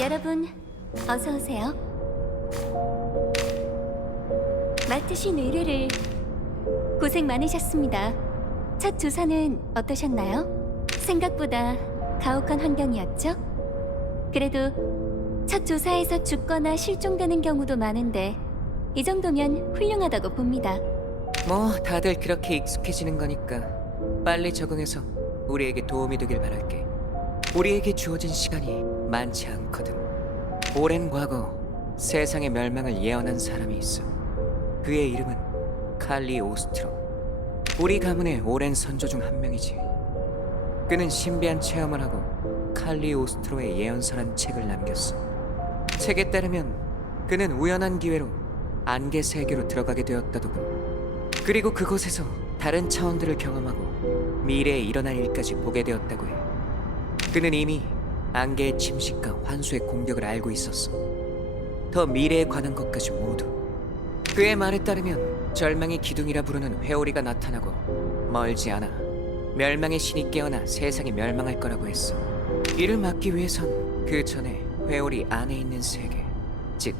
여러분, 어서 오세요. 맡으신 의뢰를 고생 많으셨습니다. 첫 조사는 어떠셨나요? 생각보다 가혹한 환경이었죠? 그래도 첫 조사에서 죽거나 실종되는 경우도 많은데 이 정도면 훌륭하다고 봅니다. 뭐 다들 그렇게 익숙해지는 거니까 빨리 적응해서 우리에게 도움이 되길 바랄게. 우리에게 주어진 시간이 많지 않거든. 오랜 과거 세상의 멸망을 예언한 사람이 있어. 그의 이름은 칼리 오스트로. 우리 가문의 오랜 선조 중 한 명이지. 그는 신비한 체험을 하고 칼리 오스트로의 예언서란 책을 남겼어. 책에 따르면 그는 우연한 기회로 안개 세계로 들어가게 되었다더군. 그리고 그곳에서 다른 차원들을 경험하고 미래에 일어날 일까지 보게 되었다고 해. 그는 이미 안개의 침식과 환수의 공격을 알고 있었어. 더 미래에 관한 것까지 모두. 그의 말에 따르면 절망의 기둥이라 부르는 회오리가 나타나고 멀지 않아 멸망의 신이 깨어나 세상이 멸망할 거라고 했어. 이를 막기 위해선 그 전에 회오리 안에 있는 세계, 즉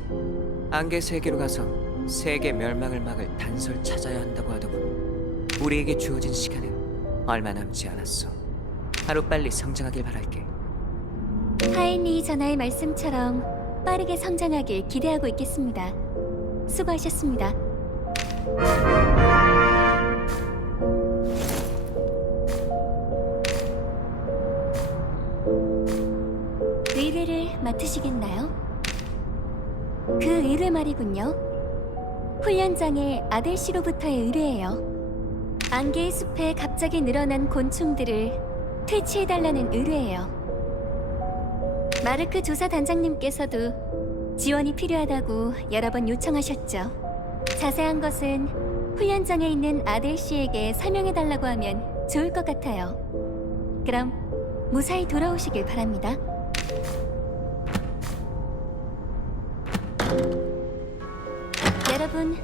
안개 세계로 가서 세계 멸망을 막을 단서를 찾아야 한다고 하더군. 우리에게 주어진 시간은 얼마 남지 않았어. 하루 빨리 성장하길 바랄게. 하인리 전하의 말씀처럼 빠르게 성장하길 기대하고 있겠습니다. 수고하셨습니다. 의뢰를 맡으시겠나요? 그 의뢰 말이군요. 훈련장의 아델 씨로부터의 의뢰예요. 안개의 숲에 갑자기 늘어난 곤충들을 퇴치해달라는 의뢰예요. 마르크 조사 단장님께서도 지원이 필요하다고 여러 번 요청하셨죠. 자세한 것은 훈련장에 있는 아델 씨에게 설명해달라고 하면 좋을 것 같아요. 그럼 무사히 돌아오시길 바랍니다. 여러분,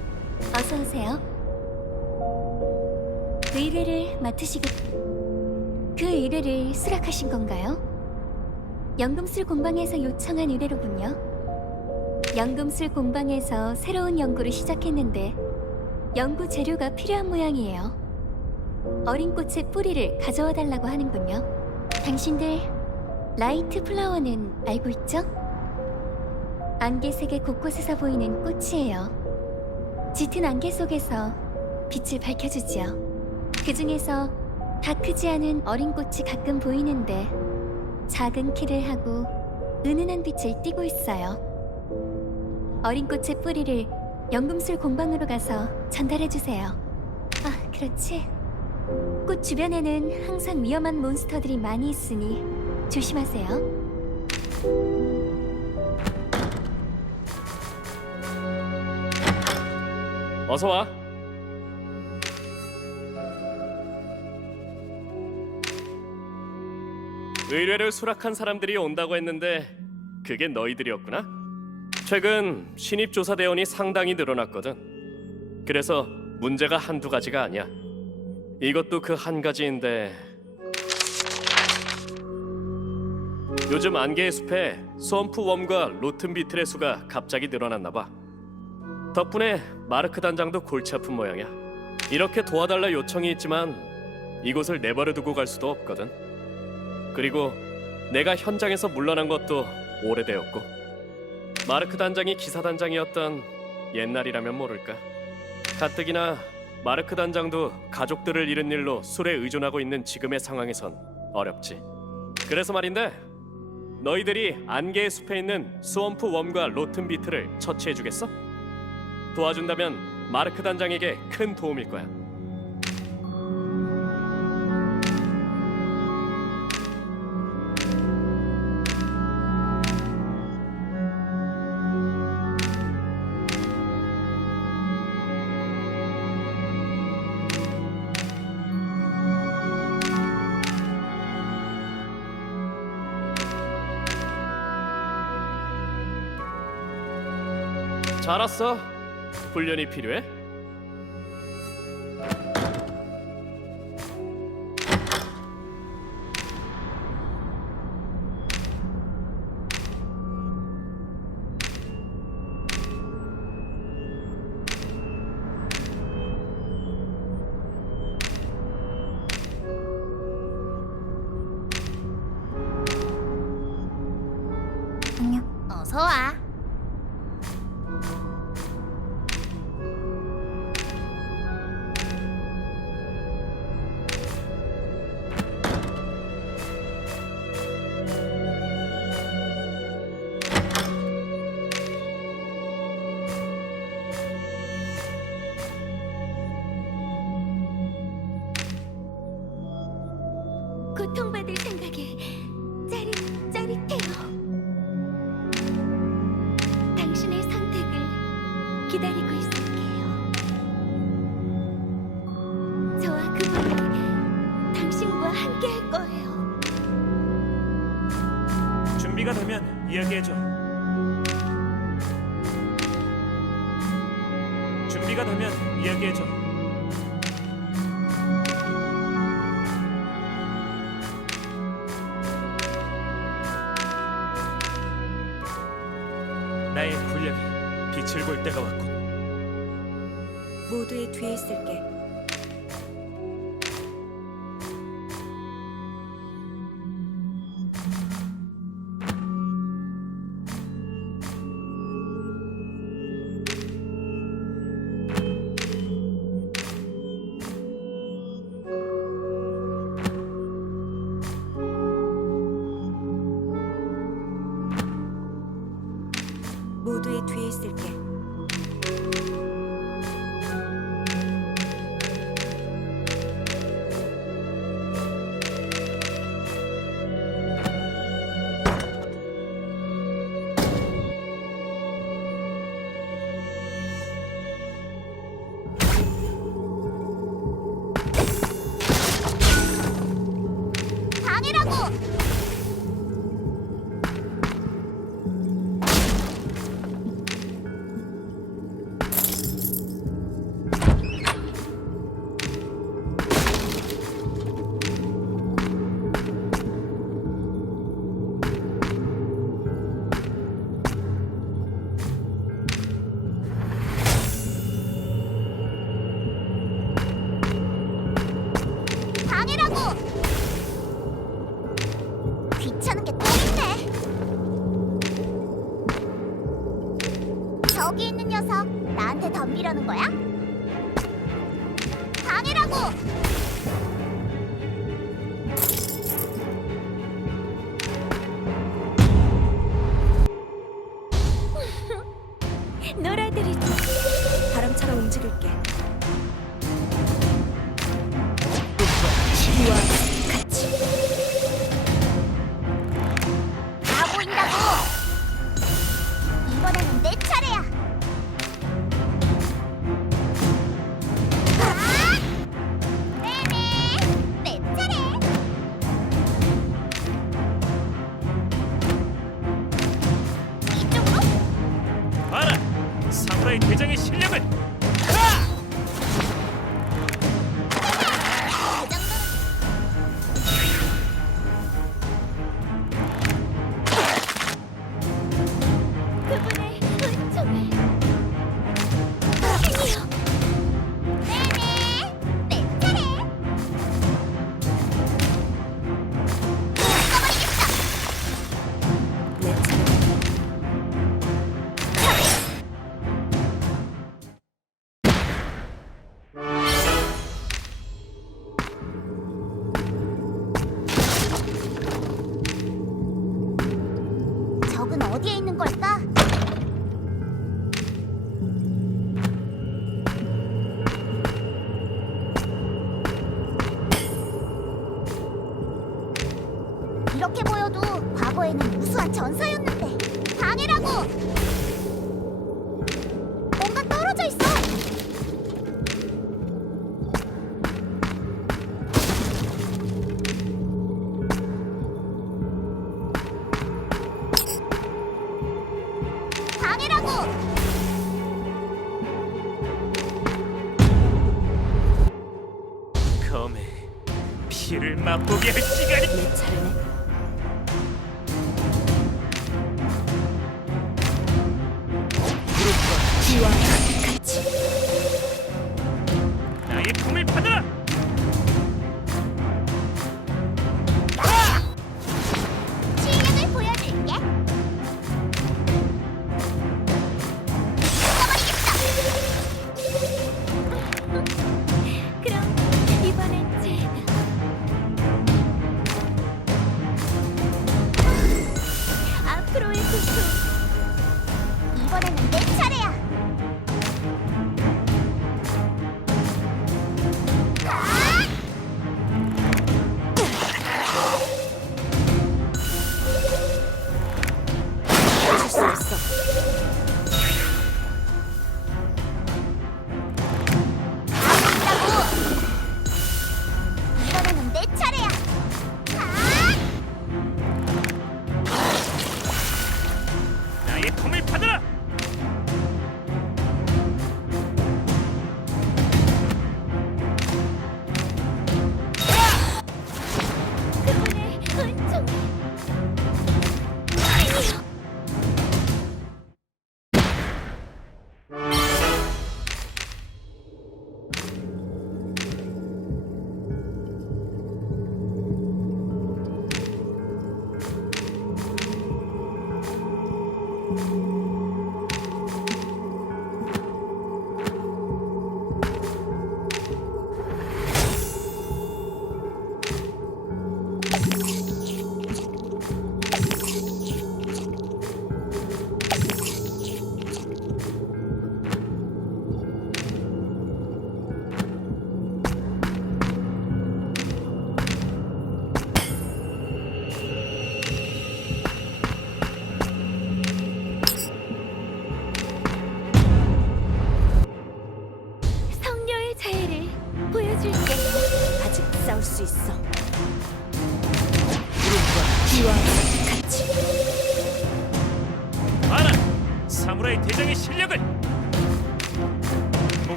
어서 오세요. 의뢰를 맡으시겠... 그 의뢰를 수락하신 건가요? 연금술 공방에서 요청한 의뢰로군요. 연금술 공방에서 새로운 연구를 시작했는데 연구 재료가 필요한 모양이에요. 어린 꽃의 뿌리를 가져와 달라고 하는군요. 당신들 라이트 플라워는 알고 있죠? 안개 세계 곳곳에서 보이는 꽃이에요. 짙은 안개 속에서 빛을 밝혀주지요. 그 중에서 다 크지 않은 어린 꽃이 가끔 보이는데 작은 키를 하고 은은한 빛을 띠고 있어요. 어린 꽃의 뿌리를 연금술 공방으로 가서 전달해 주세요. 아, 그렇지. 꽃 주변에는 항상 위험한 몬스터들이 많이 있으니 조심하세요. 어서 와. 의뢰를 수락한 사람들이 온다고 했는데 그게 너희들이었구나. 최근 신입 조사 대원이 상당히 늘어났거든. 그래서 문제가 한두 가지가 아니야. 이것도 그 한 가지인데 요즘 안개의 숲에 스엄프 웜과 로튼 비틀의 수가 갑자기 늘어났나 봐. 덕분에 마르크 단장도 골치 아픈 모양이야. 이렇게 도와달라 요청이 있지만 이곳을 내버려 두고 갈 수도 없거든. 그리고 내가 현장에서 물러난 것도 오래되었고 마르크 단장이 기사 단장이었던 옛날이라면 모를까. 가뜩이나 마르크 단장도 가족들을 잃은 일로 술에 의존하고 있는 지금의 상황에선 어렵지. 그래서 말인데 너희들이 안개의 숲에 있는 스원프 웜과 로튼 비트를 처치해주겠어? 도와준다면 마르크 단장에게 큰 도움일 거야. 잘 왔어. 훈련이 필요해? 어서 와. 거예요. 준비가 되면 이야기해줘. 준비가 되면 이야기해줘. 나의 군력이 빛을 볼 때가 왔군. 모두의 뒤에 있을게. 저기 있는 녀석 나한테 덤비려는 거야? 강해라고! 대장의 실력을 っこした。 아니라고! 검에 피를 맛보게 할 시간이 내 차례는 받아라!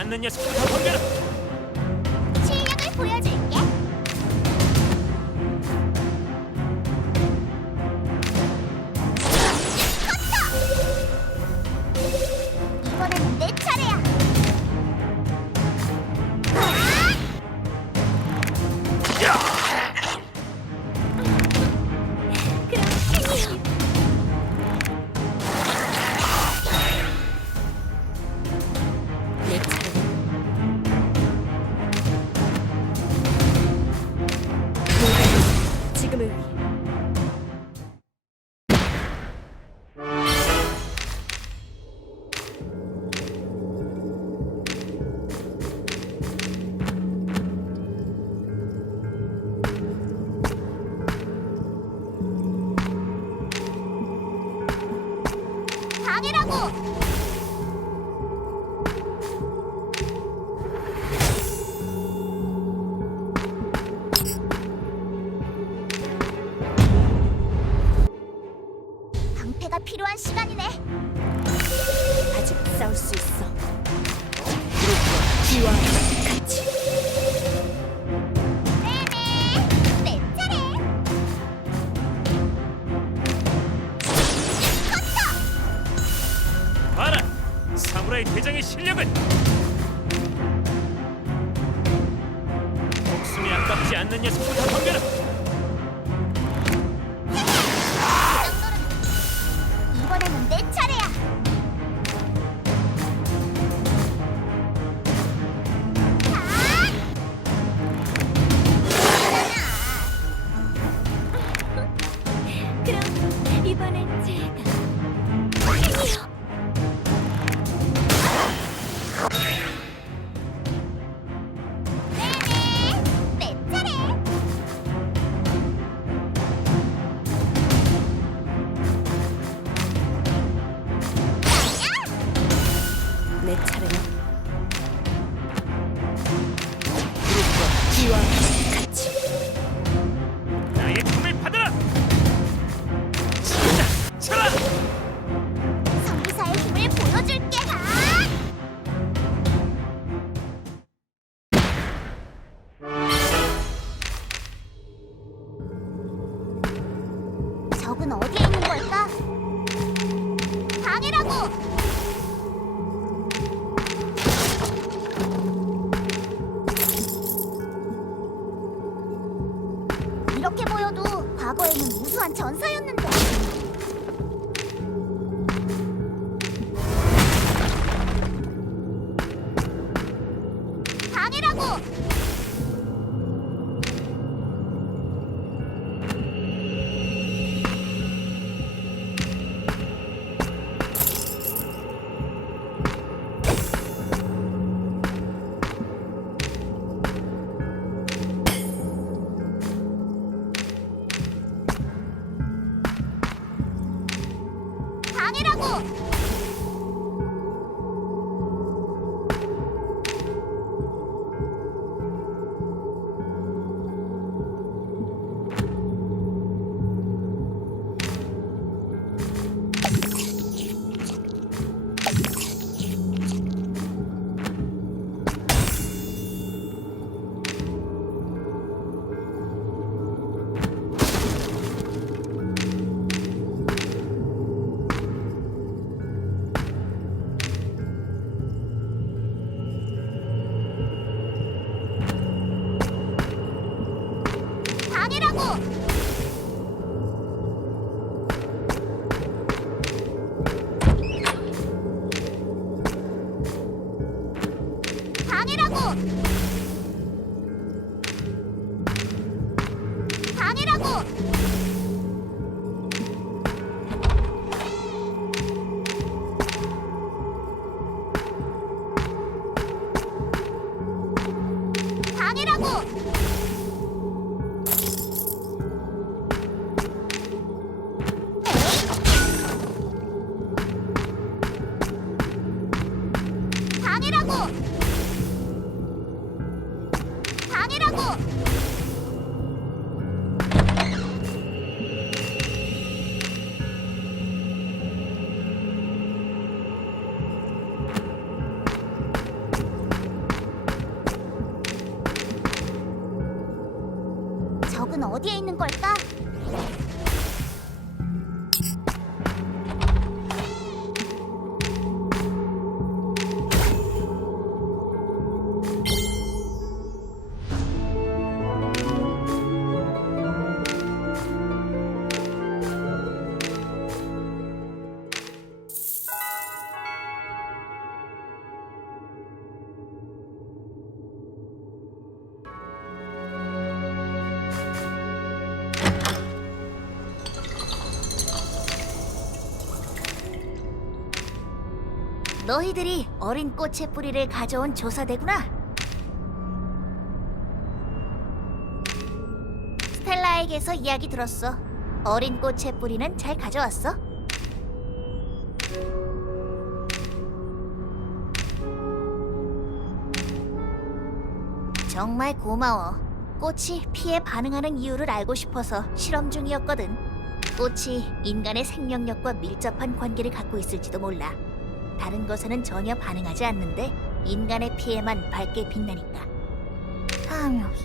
않는 녀석부터 번개라! 실력을 보여줘! 어디에 있는 걸까? 방이라고! 방해라고! 너희들이 어린 꽃의 뿌리를 가져온 조사대구나. 스텔라에게서 이야기 들었어. 어린 꽃의 뿌리는 잘 가져왔어? 정말 고마워. 꽃이 피에 반응하는 이유를 알고 싶어서 실험 중이었거든. 꽃이 인간의 생명력과 밀접한 관계를 갖고 있을지도 몰라. 다른 것에는 전혀 반응하지 않는데 인간의 피에만 밝게 빛나니까. 다음이 없어.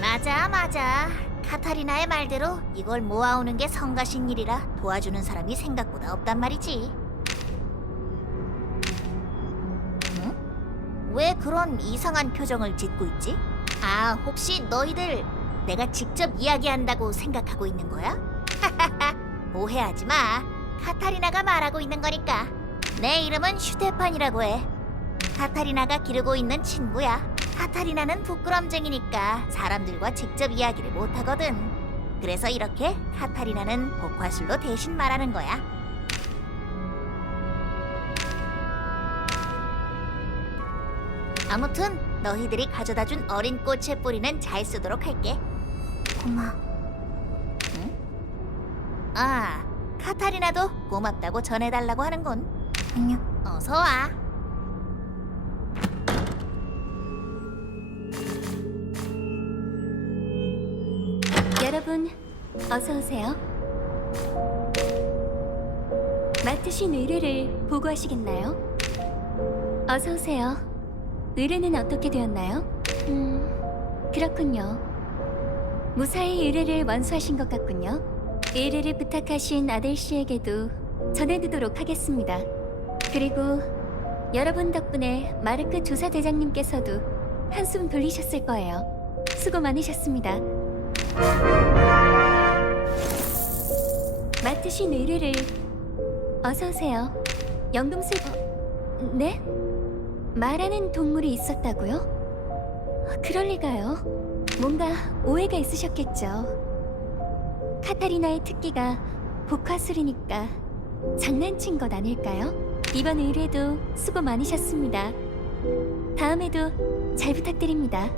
맞아, 맞아. 카타리나의 말대로 이걸 모아오는 게 성가신 일이라 도와주는 사람이 생각보다 없단 말이지. 응? 왜 그런 이상한 표정을 짓고 있지? 아, 혹시 너희들 내가 직접 이야기한다고 생각하고 있는 거야? 오해하지 마. 카타리나가 말하고 있는 거니까. 내 이름은 슈테판이라고 해. 카타리나가 기르고 있는 친구야. 카타리나는 부끄럼쟁이니까 사람들과 직접 이야기를 못 하거든. 그래서 이렇게 카타리나는 복화술로 대신 말하는 거야. 아무튼 너희들이 가져다 준 어린 꽃의 뿌리는 잘 쓰도록 할게. 고마. 응? 아, 카타리나도 고맙다고 전해달라고 하는군. 안녕. 어서 와. 여러분, 어서 오세요. 맡으신 의뢰를 보고하시겠나요? 어서 오세요. 의뢰는 어떻게 되었나요? 음, 그렇군요. 무사히 의뢰를 완수하신 것 같군요. 의뢰를 부탁하신 아델 씨에게도 전해두도록 하겠습니다. 그리고 여러분 덕분에 마르크 조사 대장님께서도 한숨 돌리셨을 거예요. 수고 많으셨습니다. 맡으신 의뢰를 어서 오세요. 연금술 어, 네? 말하는 동물이 있었다고요? 그럴 리가요. 뭔가 오해가 있으셨겠죠. 카타리나의 특기가 복화술이니까 장난친 것 아닐까요? 이번 의뢰도 수고 많으셨습니다. 다음에도 잘 부탁드립니다.